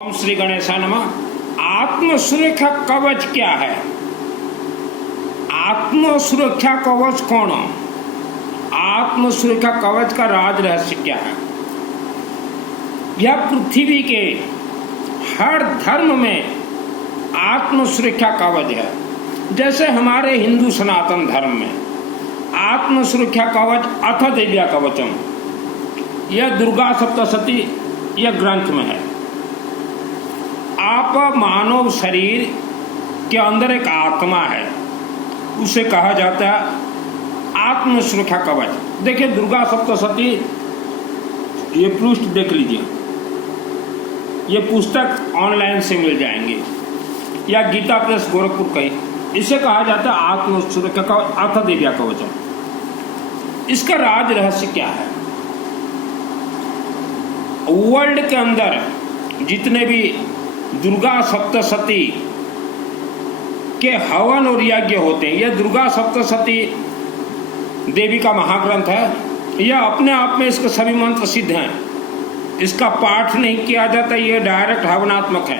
ओम श्री गणेशाय नमः। आत्म सुरक्षा कवच क्या है? आत्म सुरक्षा कवच कौन? आत्म सुरक्षा कवच का राज रहस्य क्या है? यह पृथ्वी के हर धर्म में आत्म सुरक्षा कवच है। जैसे हमारे हिंदू सनातन धर्म में आत्म सुरक्षा कवच अथ दिव्या कवचम, यह दुर्गा सप्तशती यह ग्रंथ में है। आप मानव शरीर के अंदर एक आत्मा है, उसे कहा जाता है आत्म सुरक्षा कवच। देखिए दुर्गा सप्तशती, ये पृष्ठ देख लीजिए, ये पुस्तक ऑनलाइन से मिल जाएंगे या गीता प्रेस गोरखपुर कहीं, इसे कहा जाता है आत्म सुरक्षा कवच अथ दिव्या कवचम। इसका राज रहस्य क्या है? वर्ल्ड के अंदर जितने भी दुर्गा सप्तशती के हवन और यज्ञ होते हैं, यह दुर्गा सप्तशती देवी का महाग्रंथ है। यह अपने आप में इसके सभी मंत्र सिद्ध हैं, इसका पाठ नहीं किया जाता, यह डायरेक्ट हवनात्मक है।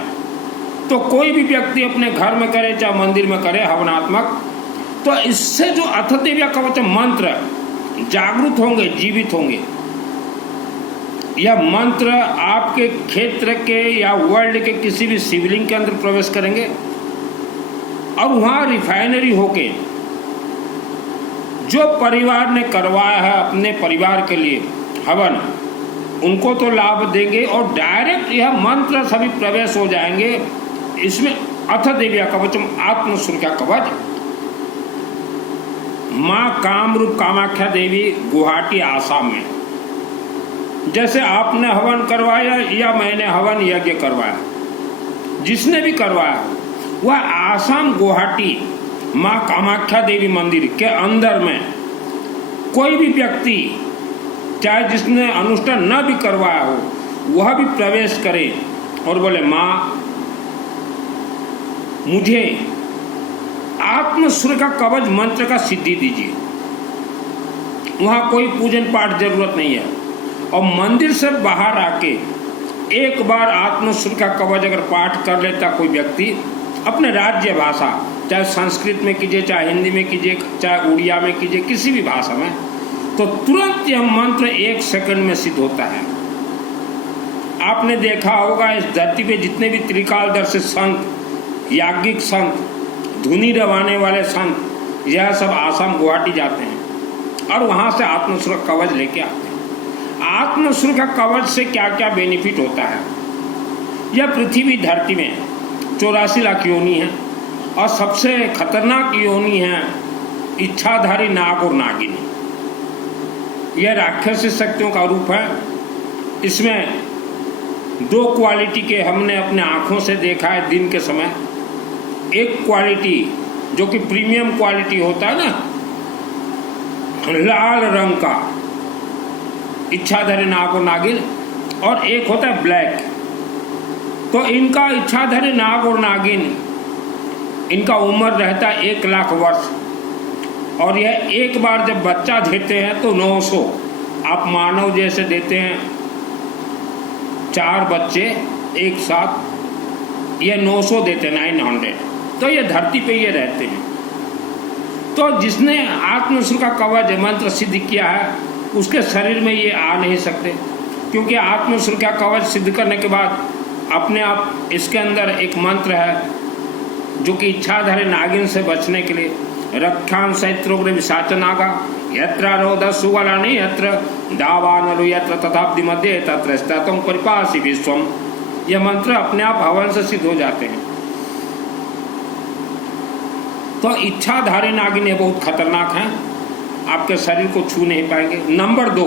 तो कोई भी व्यक्ति अपने घर में करे चाहे मंदिर में करे हवनात्मक, तो इससे जो अथ दिव्या कवच मंत्र जागृत होंगे, जीवित होंगे। यह मंत्र आपके क्षेत्र के या वर्ल्ड के किसी भी शिवलिंग के अंदर प्रवेश करेंगे और वहां रिफाइनरी होके जो परिवार ने करवाया है अपने परिवार के लिए हवन, उनको तो लाभ देंगे और डायरेक्ट यह मंत्र सभी प्रवेश हो जाएंगे। इसमें अथ दिव्या कवचम आत्म सुरक्षा कवच। मां कामरूप कामाख्या देवी गुवाहाटी आसाम में, जैसे आपने हवन करवाया या मैंने हवन यज्ञ करवाया, जिसने भी करवाया वह आसाम गुवाहाटी मां कामाख्या देवी मंदिर के अंदर में कोई भी व्यक्ति चाहे जिसने अनुष्ठान न भी करवाया हो वह भी प्रवेश करे और बोले मां मुझे आत्म सुरक्षा कवच मंत्र का सिद्धि दीजिए। वहां कोई पूजन पाठ जरूरत नहीं है और मंदिर से बाहर आके एक बार आत्म सुरक्षा कवच अगर पाठ कर लेता कोई व्यक्ति अपने राज्य भाषा, चाहे संस्कृत में कीजिए, चाहे हिंदी में कीजिए, चाहे उड़िया में कीजिए, किसी भी भाषा में, तो तुरंत यह मंत्र 1 सेकंड में सिद्ध होता है। आपने देखा होगा इस धरती पे जितने भी त्रिकालदर्शी संत, याज्ञिक संत, धुनी रवाने वाले संत, यह सब आसाम गुवाहाटी जाते हैं और वहां से आत्म सुरक्षा कवच लेके आते हैं। आत्म सुरक्षा कवच से क्या क्या बेनिफिट होता है? यह पृथ्वी धरती में 84 लाख योनि है और सबसे खतरनाक योनि है इच्छाधारी नाग और नागिनी। यह राक्षसी शक्तियों का रूप है। इसमें 2 क्वालिटी के हमने अपने आंखों से देखा है दिन के समय। एक क्वालिटी जो कि प्रीमियम क्वालिटी होता है ना, लाल रंग का इच्छाधारी नाग और नागिन, और एक होता है ब्लैक। तो इनका इच्छाधारी नाग और नागिन, इनका उम्र रहता है 1 लाख वर्ष और यह एक बार जब बच्चा देते हैं तो 900, आप मानव जैसे देते हैं 4 बच्चे एक साथ, ये 900 देते हैं 900, तो ये धरती पे ये रहते हैं। तो जिसने आत्म सुरक्षा कवच मंत्र सिद्ध किया है उसके शरीर में ये आ नहीं सकते, क्योंकि आत्म सुरक्षा कवच सिद्ध करने के बाद अपने आप इसके अंदर एक मंत्र है जो कि इच्छाधारी नागिन से बचने के लिए, रक्षान सैत्रोग्र विशाच नागा यत्र रोध सुवलानि यत्र दावानलु यत्र तथाब्धि मध्य तत्र स्थितम परिपासि विश्वम। यह मंत्र अपने आप हवन से सिद्ध हो जाते हैं। तो इच्छाधारी नागिन ये बहुत खतरनाक है, आपके शरीर को छू नहीं पाएंगे। नंबर 2,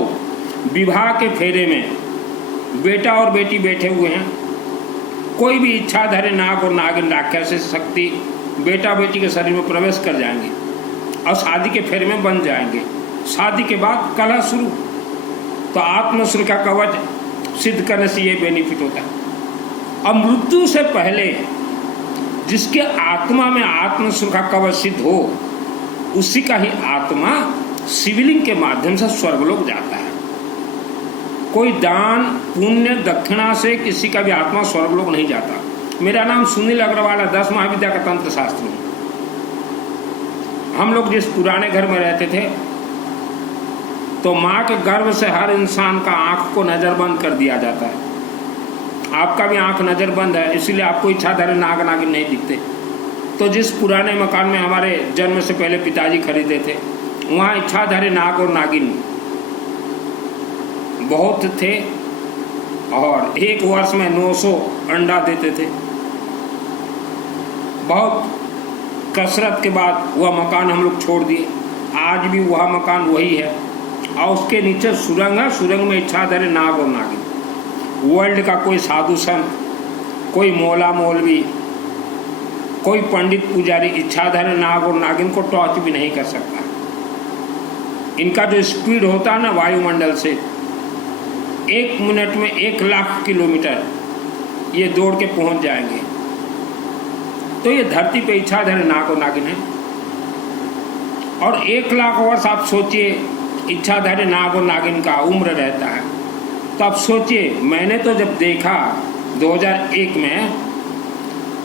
विवाह के फेरे में बेटा और बेटी बैठे हुए हैं, कोई भी इच्छाधारी नाग और नागिन राक्षसी शक्ति बेटा बेटी के शरीर में प्रवेश कर जाएंगे और शादी के फेरे में बन जाएंगे। शादी के बाद कलह शुरू। तो आत्म सुरक्षा कवच सिद्ध करने से ये बेनिफिट होता है। और मृत्यु से पहले जिसके आत्मा में आत्म सुरक्षा कवच सिद्ध हो, उसी का ही आत्मा शिवलिंग के माध्यम से स्वर्गलोक जाता है। कोई दान पुण्य दक्षिणा से किसी का भी आत्मा स्वर्गलोक नहीं जाता। मेरा नाम सुनील अग्रवाल है, 10 महाविद्या का तंत्र शास्त्री हूँ। हम लोग जिस पुराने घर में रहते थे तो माँ के गर्भ से हर इंसान का आंख को नजरबंद कर दिया जाता है। आपका भी आंख नजरबंद है, इसीलिए आपको इच्छाधारी नाग नागिन नहीं दिखते। तो जिस पुराने मकान में हमारे जन्म से पहले पिताजी खरीदे थे, वहाँ इच्छाधारी नाग और नागिन बहुत थे और एक वर्ष में 900 अंडा देते थे। बहुत कसरत के बाद वह मकान हम लोग छोड़ दिए। आज भी वह मकान वही है और उसके नीचे सुरंग है। सुरंग में इच्छाधारी नाग और नागिन। वर्ल्ड का कोई साधु संत, कोई मौला मौलवी, कोई पंडित पुजारी इच्छाधारी नाग और नागिन को टॉर्च भी नहीं कर सकता। इनका जो स्पीड होता है ना वायुमंडल से, 1 मिनट में 1 लाख किलोमीटर ये दौड़ के पहुंच जाएंगे। तो ये धरती पे इच्छाधारी नाग और नागिन है। और 1 लाख वर्ष आप सोचिए इच्छाधारी नाग और नागिन का उम्र रहता है। तो आप सोचिए, मैंने तो जब देखा 2001 में,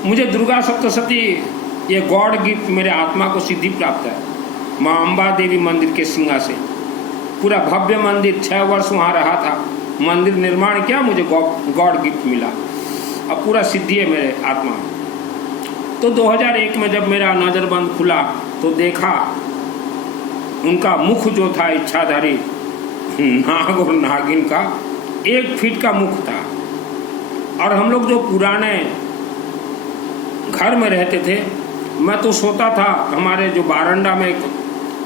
मुझे दुर्गा सप्तशती ये गॉड गिफ्ट मेरे आत्मा को सिद्धि प्राप्त है। माँ अम्बा देवी मंदिर के सिंगा से पूरा भव्य मंदिर, 6 वर्ष वहाँ रहा था, मंदिर निर्माण किया, मुझे गॉड गिफ्ट मिला। अब पूरा सिद्धि है मेरे आत्मा। तो 2001 में जब मेरा नज़रबंद खुला तो देखा उनका मुख जो था इच्छाधारी नाग और नागिन का 1 फीट का मुख था। और हम लोग जो पुराने घर में रहते थे, मैं तो सोता था, हमारे जो बारंडा में एक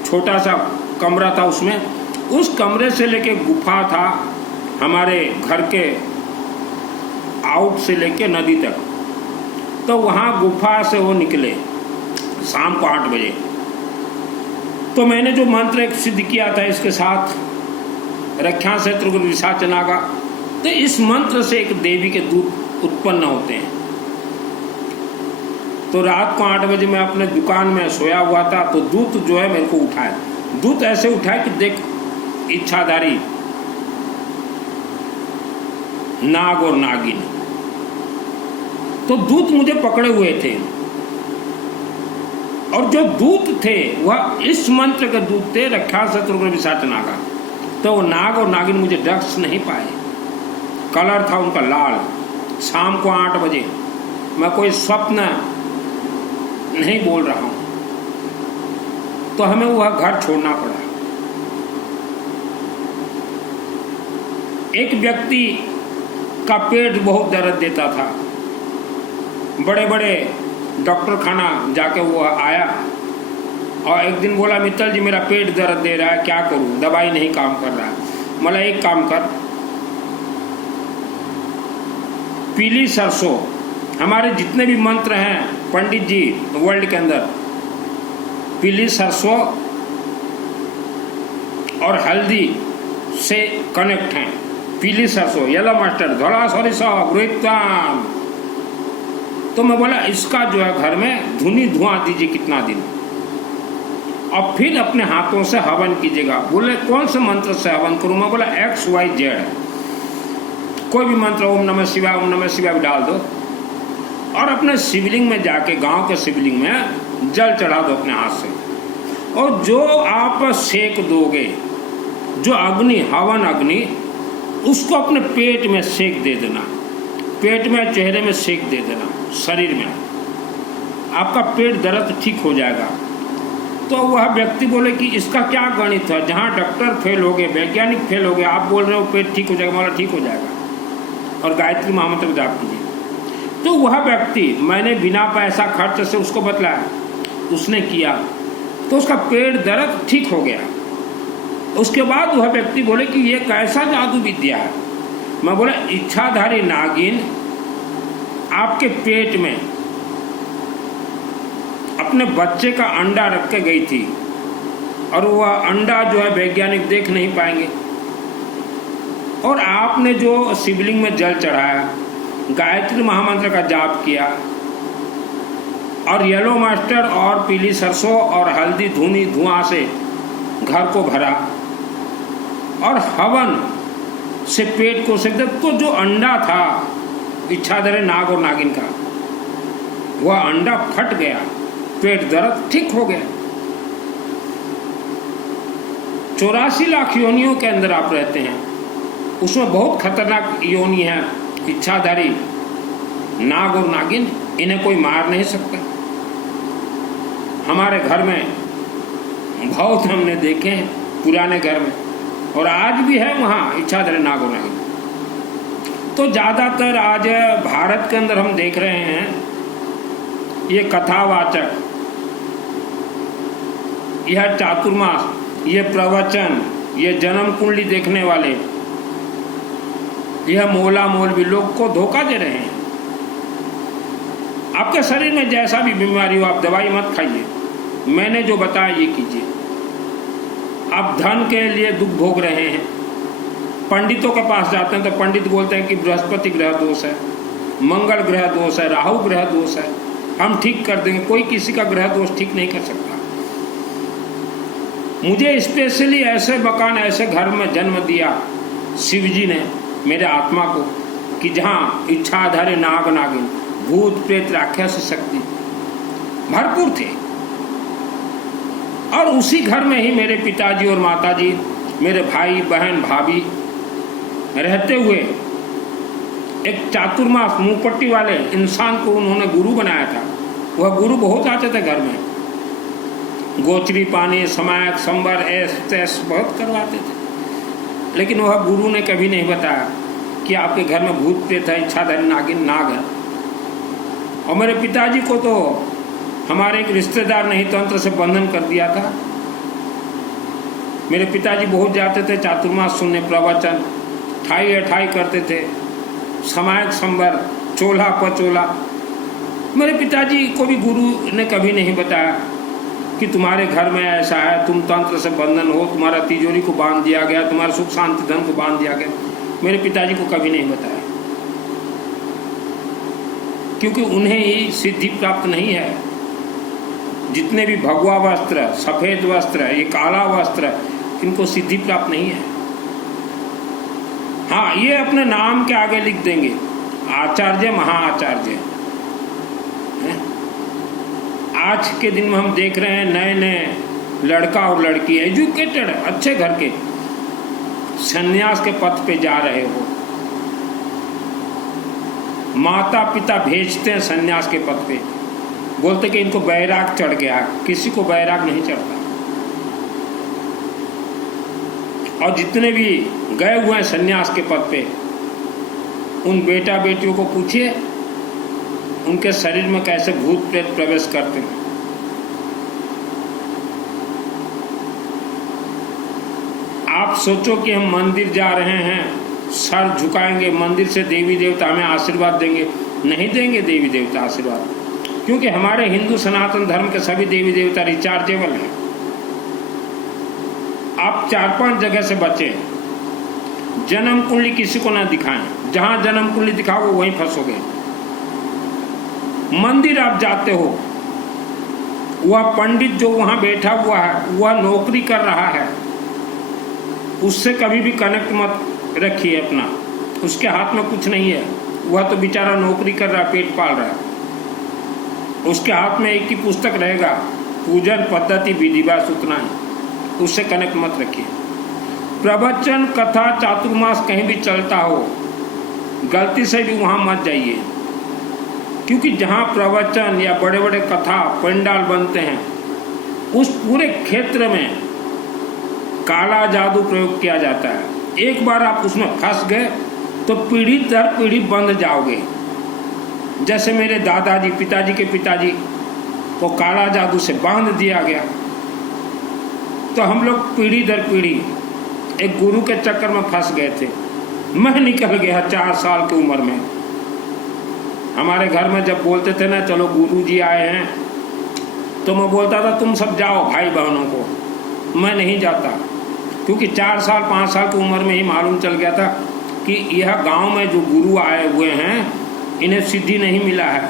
छोटा सा कमरा था, उसमें उस कमरे से लेके गुफा था हमारे घर के आउट से लेके नदी तक। तो वहाँ गुफा से वो निकले शाम को 8 बजे। तो मैंने जो मंत्र एक सिद्ध किया था इसके साथ, रक्षा से त्रिगुण विशाच नागा, तो इस मंत्र से एक देवी के दूत उत्पन्न होते हैं। तो रात को 8 बजे मैं अपने दुकान में सोया हुआ था, तो दूत जो है मेरे को उठाया। दूत ऐसे उठाया कि देख इच्छाधारी नाग और नागिन। तो दूत मुझे पकड़े हुए थे और जो दूत थे वह इस मंत्र के दूत थे, रक्षा से त्रिगुण विशाच नागा। तो वो नाग और नागिन मुझे डस नहीं पाए। कलर था उनका लाल। शाम को 8 बजे, मैं कोई स्वप्न नहीं बोल रहा हूं। तो हमें वह घर छोड़ना पड़ा। एक व्यक्ति का पेट बहुत दर्द देता था, बड़े बड़े डॉक्टर खाना जाके वो आया और एक दिन बोला, मित्तल जी मेरा पेट दर्द दे रहा है, क्या करूं, दवाई नहीं काम कर रहा है। मतलब एक काम कर, पीली सरसों, हमारे जितने भी मंत्र हैं पंडित जी वर्ल्ड के अंदर, पीली सरसों और हल्दी से कनेक्ट हैं। पीली सरसों, येलो मस्टर्ड, धोला सोरिसो, गृहीत्वाम। तो मैं बोला इसका जो है घर में धुआं दीजिए कितना दिन, और फिर अपने हाथों से हवन कीजिएगा। बोले कौन से मंत्र से हवन करूं? मैं बोला XYZ, कोई भी मंत्र, ओम नमः शिवाय, ओम नमः शिवाय डाल दो और अपने शिवलिंग में जाके, गांव के शिवलिंग में जल चढ़ा दो अपने हाथ से। और जो आप सेक दोगे, जो अग्नि, हवन अग्नि, उसको अपने पेट में सेक दे देना, पेट में, चेहरे में सेक दे देना, शरीर में, आपका पेट दर्द ठीक हो जाएगा। तो वह व्यक्ति बोले कि इसका क्या गणित है, जहाँ डॉक्टर फेल हो गए, वैज्ञानिक फेल हो गए, आप बोल रहे हो पेट ठीक हो जाएगा। बोला ठीक हो जाएगा और गायत्री महामंत्र जाप कीजिए। तो वह व्यक्ति, मैंने बिना पैसा खर्च से उसको बतलाया, उसने किया तो उसका पेट दर्द ठीक हो गया। उसके बाद वह व्यक्ति बोले कि ये कैसा जादू विद्या है। मैं बोला इच्छाधारी नागिन आपके पेट में अपने बच्चे का अंडा रख के गई थी और वह अंडा जो है वैज्ञानिक देख नहीं पाएंगे, और आपने जो शिवलिंग में जल चढ़ाया, गायत्री महामंत्र का जाप किया और येलो मस्टर्ड और पीली सरसों और हल्दी धुआं से घर को भरा और हवन से पेट को सकते, तो जो अंडा था इच्छाधारी नाग और नागिन का, वह अंडा फट गया, पेट दर्द ठीक हो गया। 84 लाख योनियों के अंदर आप रहते हैं, उसमें बहुत खतरनाक योनि है इच्छाधारी नाग और नागिन, इन्हें कोई मार नहीं सकता। हमारे घर में बहुत हमने देखे हैं, पुराने घर में, और आज भी है वहाँ इच्छाधारी नाग और नागिन। तो ज़्यादातर आज भारत के अंदर हम देख रहे हैं ये कथावाचक, यह चातुर्मास, ये प्रवचन, ये जन्म कुंडली देखने वाले, यह मौला मौलवी लोग को धोखा दे रहे हैं। आपके शरीर में जैसा भी बीमारी हो, आप दवाई मत खाइए, मैंने जो बताया ये कीजिए। आप धन के लिए दुख भोग रहे हैं, पंडितों के पास जाते हैं तो पंडित बोलते हैं कि बृहस्पति ग्रह दोष है, मंगल ग्रह दोष है, राहु ग्रह दोष है, हम ठीक कर देंगे। कोई किसी का ग्रह दोष ठीक नहीं कर सकता। मुझे स्पेशली ऐसे मकान, ऐसे घर में जन्म दिया शिव जी ने मेरे आत्मा को, कि जहाँ इच्छाधारी नाग नागिन, भूत प्रेत राक्षस शक्ति भरपूर थे। और उसी घर में ही मेरे पिताजी और माताजी, मेरे भाई बहन भाभी रहते हुए एक चातुर्मास मुंहपट्टी वाले इंसान को उन्होंने गुरु बनाया था। वह गुरु बहुत आते थे घर में, गोचरी पानी, समायक, संबर, ऐस तैस बहुत करवाते थे। लेकिन वह गुरु ने कभी नहीं बताया कि आपके घर में भूत प्रेत है, इच्छाधारी नागिन नाग है। और मेरे पिताजी को तो हमारे एक रिश्तेदार ने ही तंत्र से बंधन कर दिया था। मेरे पिताजी बहुत जाते थे चातुर्मास सुनने, प्रवचन ठाई अठाई करते थे, समायक संबर, चोला पचोला। मेरे पिताजी को भी गुरु ने कभी नहीं बताया कि तुम्हारे घर में ऐसा है, तुम तंत्र से बंधन हो, तुम्हारा तिजोरी को बांध दिया गया, तुम्हारा सुख शांति धन को बांध दिया गया। मेरे पिताजी को कभी नहीं बताया, क्योंकि उन्हें ही सिद्धि प्राप्त नहीं है। जितने भी भगवा वस्त्र, सफेद वस्त्र, ये काला वस्त्र, इनको सिद्धि प्राप्त नहीं है। हाँ, ये अपने नाम के आगे लिख देंगे आचार्य, महाआचार्य। आज के दिन में हम देख रहे हैं नए नए लड़का और लड़की एजुकेटेड, अच्छे घर के, संन्यास के पथ पे जा रहे हो। माता पिता भेजते हैं संन्यास के पथ पे, बोलते कि इनको बैराग चढ़ गया। किसी को बैराग नहीं चढ़ता। और जितने भी गए हुए हैं संन्यास के पथ पे, उन बेटा बेटियों को पूछिए उनके शरीर में कैसे भूत प्रेत प्रवेश करते हैं। आप सोचो कि हम मंदिर जा रहे हैं, सर झुकाएंगे, मंदिर से देवी देवता हमें आशीर्वाद देंगे? नहीं देंगे देवी देवता आशीर्वाद, क्योंकि हमारे हिंदू सनातन धर्म के सभी देवी देवता रिचार्जेबल हैं। आप 4-5 जगह से बचे। जन्म कुंडली किसी को ना दिखाएं, जहां जन्म कुंडली दिखाओगे वहीं फंसोगे। मंदिर आप जाते हो, वह पंडित जो वहां बैठा हुआ है वह नौकरी कर रहा है, उससे कभी भी कनेक्ट मत रखिए अपना। उसके हाथ में कुछ नहीं है, वह तो बेचारा नौकरी कर रहा है, पेट पाल रहा है। उसके हाथ में एक ही पुस्तक रहेगा, पूजन पद्धति विधिवास, उतना ही। उससे कनेक्ट मत रखिए। प्रवचन कथा चातुर्मास कहीं भी चलता हो, गलती से भी वहां मत जाइए, क्योंकि जहां प्रवचन या बड़े बड़े कथा पंडाल बनते हैं, उस पूरे क्षेत्र में काला जादू प्रयोग किया जाता है। एक बार आप उसमें फंस गए तो पीढ़ी दर पीढ़ी बंध जाओगे। जैसे मेरे दादाजी, पिताजी के पिताजी को काला जादू से बांध दिया गया, तो हम लोग पीढ़ी दर पीढ़ी एक गुरु के चक्कर में फंस गए थे। मैं निकल गया 4 साल की उम्र में। हमारे घर में जब बोलते थे ना, चलो गुरु जी आए हैं, तो मैं बोलता था तुम सब जाओ भाई बहनों को। मैं नहीं जाता, क्योंकि 4 साल 5 साल की उम्र में ही मालूम चल गया था कि यह गांव में जो गुरु आए हुए हैं इन्हें सिद्धि नहीं मिला है।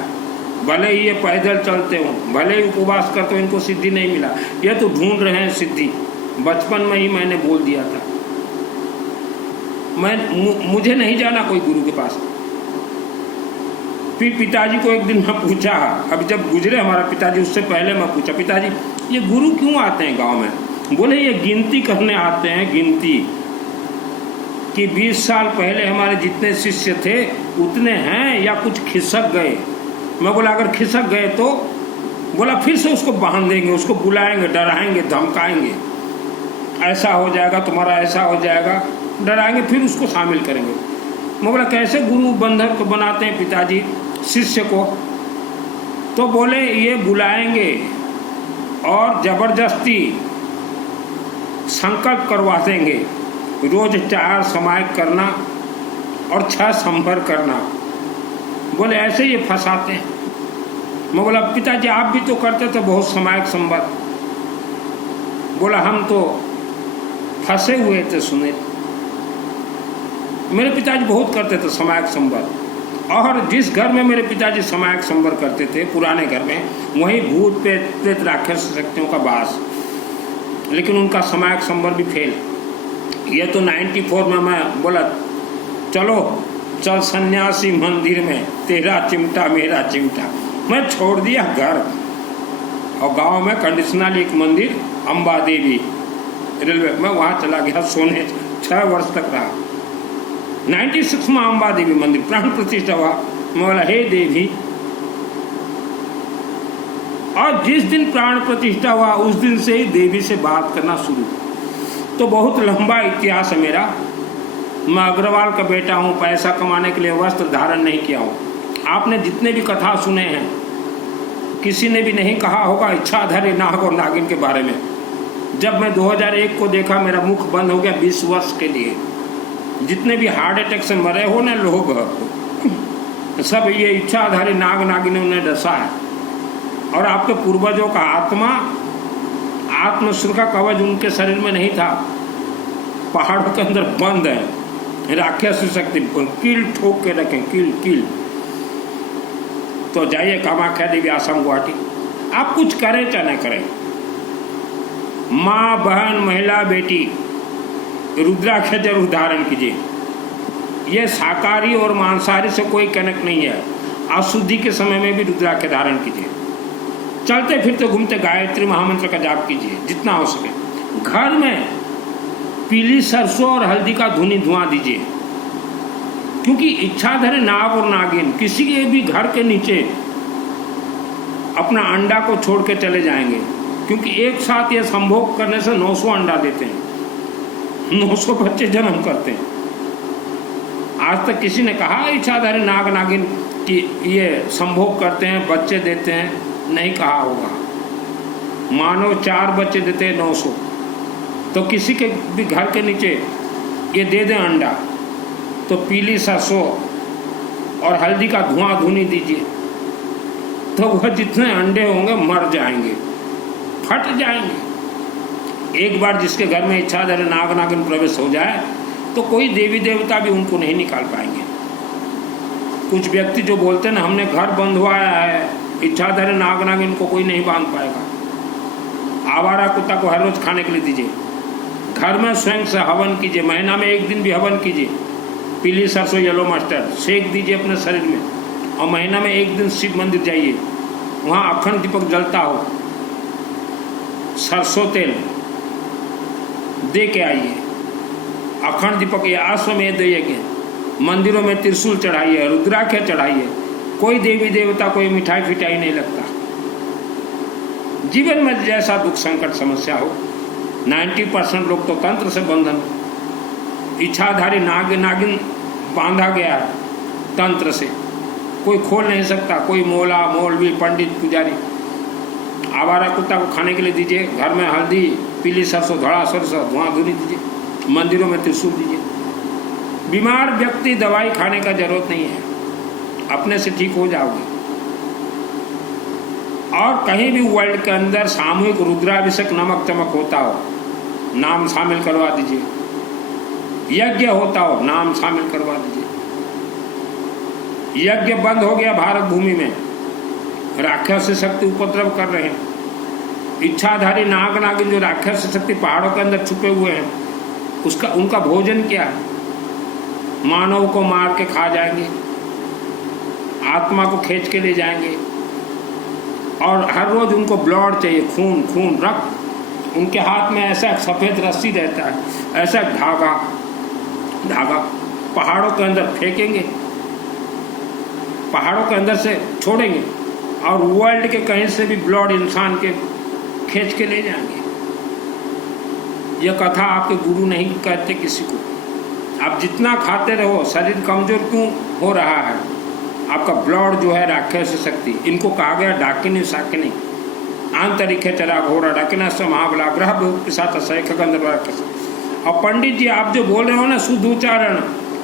भले ही ये पैदल चलते हो, भले ही उपवास करते हो, इनको सिद्धि नहीं मिला। ये तो ढूंढ रहे हैं सिद्धि। बचपन में ही मैंने बोल दिया था। मुझे नहीं जाना कोई गुरु के पास। फिर पिताजी को एक दिन मैं पूछा, अभी जब गुजरे हमारा पिताजी, उससे पहले मैं पूछा, पिताजी ये गुरु क्यों आते हैं गांव में? बोले ये गिनती करने आते हैं, गिनती कि 20 साल पहले हमारे जितने शिष्य थे उतने हैं या कुछ खिसक गए। मैं बोला अगर खिसक गए तो? बोला फिर से उसको बांध देंगे, उसको बुलाएंगे, डराएंगे, धमकाएंगे, ऐसा हो जाएगा तुम्हारा, ऐसा हो जाएगा, डराएंगे, फिर उसको शामिल करेंगे। मैं बोला कैसे गुरु बंधक को बनाते हैं पिताजी शिष्य को? तो बोले ये बुलाएंगे और जबरदस्ती संकल्प करवा देंगे, रोज 4 समायक करना और 6 संभर करना। बोले ऐसे ये फंसाते हैं। मैं बोला पिताजी आप भी तो करते थे बहुत समायक संभर। बोला हम तो फंसे हुए थे। सुने मेरे पिताजी बहुत करते थे समायक संभर, और जिस घर में मेरे पिताजी समायक संभर करते थे पुराने घर में, वहीं भूत प्रेत राक्षस शक्तियों का वास, लेकिन उनका समायक संभर भी फेल। ये तो 94 में मैं बोला चलो चल सन्यासी मंदिर में, तेरा चिमटा मेरा चिमटा। मैं छोड़ दिया घर और गांव में कंडीशनल एक मंदिर अम्बा देवी रेलवे, मैं वहाँ चला गया सोने। 6 वर्ष तक रहा। 96 में अम्बा देवी मंदिर प्राण प्रतिष्ठा हुआ। मैं बोला हे देवी, और जिस दिन प्राण प्रतिष्ठा हुआ उस दिन से ही देवी से बात करना शुरू। तो बहुत लंबा इतिहास है मेरा। मैं अग्रवाल का बेटा हूँ, पैसा कमाने के लिए वस्त्र धारण नहीं किया हूँ। आपने जितने भी कथा सुने हैं, किसी ने भी नहीं कहा होगा इच्छाधारी नाग और नागिन के बारे में। जब मैं 2001 को देखा, मेरा मुख बंद हो गया 20 वर्ष के लिए। जितने भी हार्ट अटैक से मरे हो ना लोग, सब ये इच्छाधारी नाग नागिनों ने डसा है। और आपके पूर्वजों का आत्मसुर का कवच उनके शरीर में नहीं था, पहाड़ों के अंदर बंद है। राक्षस शक्ति कील ठोक के रखें, कील। तो जाइए कामाख्या देवी आसाम गुवाहाटी, आप कुछ करें चाहे न करें, माँ बहन महिला बेटी रुद्राक्ष जरूर धारण कीजिए। ये शाकाहारी और मांसाहारी से कोई कनेक्ट नहीं है। अशुद्धि के समय में भी रुद्राक्ष धारण कीजिए। चलते फिरते घूमते गायत्री महामंत्र का जाप कीजिए जितना हो सके। घर में पीली सरसों और हल्दी का धुआं दीजिए, क्योंकि इच्छाधारी नाग और नागिन किसी के भी घर के नीचे अपना अंडा को छोड़ के चले जाएंगे, क्योंकि एक साथ ये संभोग करने से 900 अंडा देते हैं, 900 बच्चे जन्म करते हैं। आज तक किसी ने कहा इच्छाधारी नाग नागिन कि ये संभोग करते हैं, बच्चे देते हैं? नहीं कहा होगा। मानो 4 बच्चे देते हैं 900, तो किसी के भी घर के नीचे ये दे दें अंडा, तो पीली सरसों और हल्दी का धुआं दीजिए, तो वह जितने अंडे होंगे मर जाएंगे, फट जाएंगे। एक बार जिसके घर में इच्छाधारी नाग नागिन प्रवेश हो जाए तो कोई देवी देवता भी उनको नहीं निकाल पाएंगे। कुछ व्यक्ति जो बोलते हैं ना हमने घर बंधवाया है, इच्छाधारी नाग नागिन को कोई नहीं बांध पाएगा। आवारा कुत्ता को हर रोज खाने के लिए दीजिए। घर में स्वयं से हवन कीजिए, महीना में 1 दिन भी हवन कीजिए। पीली सरसों येलो मस्टर्ड सेक दीजिए अपने शरीर में, और महीना में 1 दिन शिव मंदिर जाइए, वहाँ अखंड दीपक जलता हो, सरसों तेल दे के आइए। अखंड दीपक ये अश्वमेध यज्ञ, मंदिरों में त्रिशूल चढ़ाइए, रुद्राक्ष चढ़ाइए। कोई देवी देवता कोई मिठाई फिटाई नहीं लगता। जीवन में जैसा दुख संकट समस्या हो, 90% लोग तो तंत्र से बंधन, इच्छाधारी नाग नागिन बांधा गया है तंत्र से, कोई खोल नहीं सकता। कोई मोला मौलवी पंडित पुजारी। आवारा कुत्ता को खाने के लिए दीजिए। घर में हल्दी पीली सरसों धड़ा सरसों धुआं दीजिए। मंदिरों में त्रिशूल दीजिए। बीमार व्यक्ति दवाई खाने का जरूरत नहीं है, अपने से ठीक हो जाओगे। और कहीं भी वर्ल्ड के अंदर सामूहिक रुद्राभिषेक नमक चमक होता हो, नाम शामिल करवा दीजिए। यज्ञ होता हो, नाम शामिल करवा दीजिए। यज्ञ बंद हो गया भारत भूमि में, राक्षस शक्ति उपद्रव कर रहे हैं। इच्छाधारी नाग नागिन जो राक्षस शक्ति पहाड़ों के अंदर छुपे हुए हैं, उनका भोजन क्या है? मानव को मार के खा जाएंगे, आत्मा को खींच के ले जाएंगे, और हर रोज उनको ब्लड चाहिए, खून खून रक्त। उनके हाथ में ऐसा सफ़ेद रस्सी रहता है, ऐसा धागा धागा पहाड़ों के अंदर फेंकेंगे, पहाड़ों के अंदर से छोड़ेंगे और वर्ल्ड के कहीं से भी ब्लड इंसान के खींच के ले जाएंगे। यह कथा आपके गुरु नहीं कहते किसी को। आप जितना खाते रहो, शरीर कमजोर क्यों हो रहा है? आपका ब्लड जो है राक्षस शक्ति, इनको कहा गया डाकिनी शाकिनी, आंतरिक चरा घोड़ा डाकिना महाबला ग्रह पिशाच सैख गंधर्व राक्षस। और पंडित जी आप जो बोल रहे हो ना शुद्ध उच्चारण,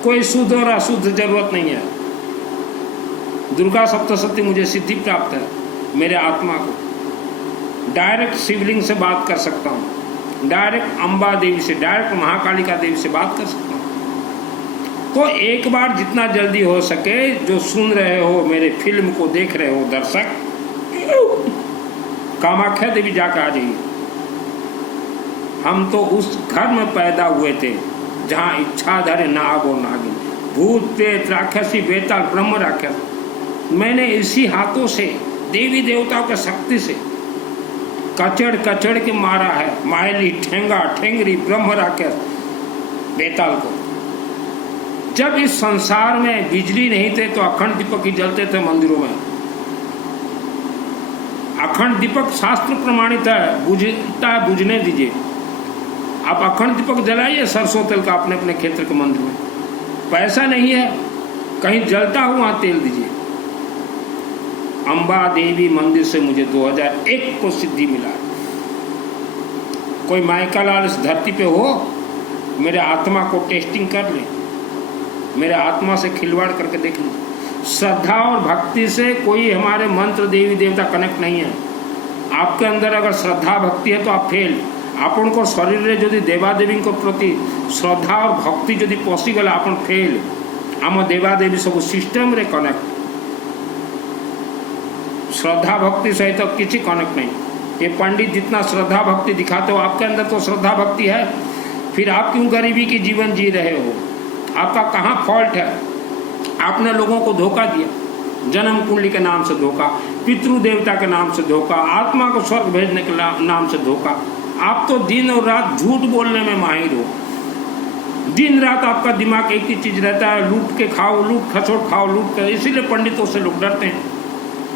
कोई शुद्ध और अशुद्ध जरूरत नहीं है। दुर्गा सप्तशती मुझे सिद्धि प्राप्त है, मेरे आत्मा को डायरेक्ट शिवलिंग से बात कर सकता हूँ, डायरेक्ट अम्बा देवी से, डायरेक्ट महाकालिका देवी से बात कर सकता हूँ। तो एक बार जितना जल्दी हो सके, जो सुन रहे हो मेरे फिल्म को देख रहे हो दर्शक, कामाख्या देवी जाकर आ जाइए। हम तो उस घर में पैदा हुए थे जहाँ इच्छाधारी नाग और नागिन, भूत प्रेत राक्षसी बेताल ब्रह्म राक्षस, मैंने इसी हाथों से देवी देवताओं के शक्ति से कचड़ कचड़ के मारा है, मायली ठेंगा ठेंगरी ब्रह्म राक्षस बेताल को। जब इस संसार में बिजली नहीं थे तो अखंड दीपक ही जलते थे मंदिरों में। अखंड दीपक शास्त्र प्रमाणित है, बुझता है बुझने दीजिए। आप अखंड दीपक जलाइए सरसों तेल का अपने अपने क्षेत्र के मंदिर में। पैसा नहीं है, कहीं जलता हुआ वहां तेल दीजिए। अम्बा देवी मंदिर से मुझे 2001 को सिद्धि मिला। कोई माइका लाल इस धरती पे हो, मेरे आत्मा को टेस्टिंग कर ले, मेरे आत्मा से खिलवाड़ करके देख लीजिए। श्रद्धा और भक्ति से कोई हमारे मंत्र देवी देवता कनेक्ट नहीं है। आपके अंदर अगर श्रद्धा भक्ति है तो आप फेल। आपण को शरीर रे जदि देवादेवी को प्रति श्रद्धा और भक्ति जदि पशिगला आपण फेल। आम देवादेवी सब सिस्टम रे कनेक्ट, श्रद्धा भक्ति सहित किसी कनेक्ट नहीं। ये पंडित जितना श्रद्धा भक्ति दिखाते हो, आपके अंदर तो श्रद्धा भक्ति है, फिर आप क्यों गरीबी की जीवन जी रहे हो? आपका कहाँ फॉल्ट है? आपने लोगों को धोखा दिया, जन्म कुंडली के नाम से धोखा, पितृ देवता के नाम से धोखा, आत्मा को स्वर्ग भेजने के नाम से धोखा। आप तो दिन और रात झूठ बोलने में माहिर हो। दिन रात आपका दिमाग एक ही चीज रहता है, लूट के खाओ, लूट खसोट खाओ, लूट कर। इसीलिए पंडितों से लोग डरते हैं।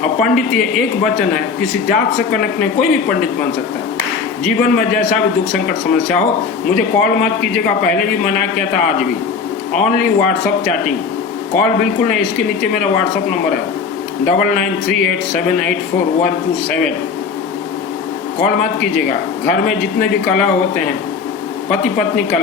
और पंडित ये एक वचन है, किसी जात से कनेक्ट नहीं, कोई भी पंडित बन सकता है। जीवन में जैसा भी दुख संकट समस्या हो, मुझे कॉल मत कीजिएगा, पहले भी मना किया था, आज भी। ओनली व्हाट्सअप चैटिंग, कॉल बिल्कुल नहीं। इसके नीचे मेरा व्हाट्सअप नंबर है 9938784127। कॉल मत कीजिएगा। घर में जितने भी कलह होते हैं, पति पत्नी कलह,